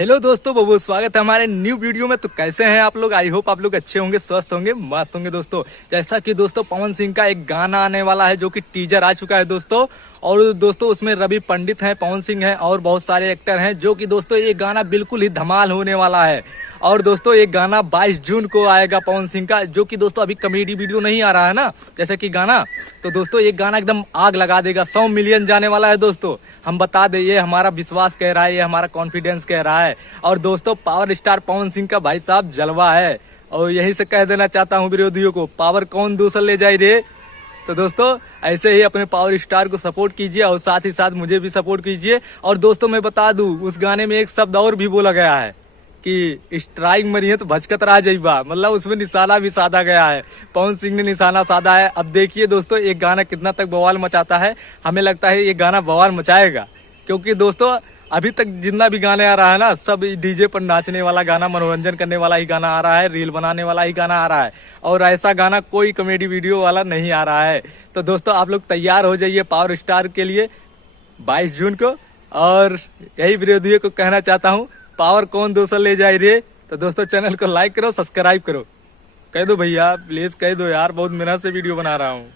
Hello दोस्तों, बहुत स्वागत है हमारे न्यू वीडियो में। तो कैसे हैं आप लोग? आई होप आप लोग अच्छे होंगे, स्वस्थ होंगे, मस्त होंगे दोस्तों। जैसा कि दोस्तों पवन सिंह का एक गाना आने वाला है जो कि टीजर आ चुका है दोस्तों। और दोस्तों उसमें रवि पंडित हैं, पवन सिंह हैं और बहुत सारे एक्टर हैं जो कि दोस्तों ये गाना बिल्कुल ही धमाल होने वाला है। और दोस्तों ये गाना 22 जून को आएगा पवन सिंह का, जो कि दोस्तों अभी कॉमेडी वीडियो नहीं आ रहा है ना, जैसे कि गाना। तो दोस्तों ये गाना एकदम आग लगा देगा, 100 मिलियन जाने वाला है दोस्तों। हम बता दें, ये हमारा विश्वास कह रहा है, ये हमारा कॉन्फिडेंस कह रहा है। और दोस्तों पावर स्टार पवन सिंह का भाई साहब जलवा है। और यही से कह देना चाहता हूँ विरोधियों को, पावर कौन दूसर ले जाए रे। तो दोस्तों ऐसे ही अपने पावर स्टार को सपोर्ट कीजिए और साथ ही साथ मुझे भी सपोर्ट कीजिए। और दोस्तों मैं बता दूं, उस गाने में एक शब्द और भी बोला गया है कि स्ट्राइक मरी है तो भचकत रह जाइबा, मतलब उसमें निशाना भी साधा गया है। पवन सिंह ने निशाना साधा है। अब देखिए दोस्तों ये गाना कितना तक बवाल मचाता है। हमें लगता है ये गाना बवाल मचाएगा, क्योंकि दोस्तों अभी तक जितना भी गाने आ रहा है ना, सब डीजे पर नाचने वाला गाना, मनोरंजन करने वाला ही गाना आ रहा है, रील बनाने वाला ही गाना आ रहा है। और ऐसा गाना कोई कॉमेडी वीडियो वाला नहीं आ रहा है। तो दोस्तों आप लोग तैयार हो जाइए पावर स्टार के लिए 22 जून को। और यही विरोधियों को कहना चाहता हूँ, पावर कौन दूसर ले जाए रे। तो दोस्तों चैनल को लाइक करो, सब्सक्राइब करो। कह दो भैया, प्लीज कह दो यार, बहुत मेहनत से वीडियो बना रहा हूँ।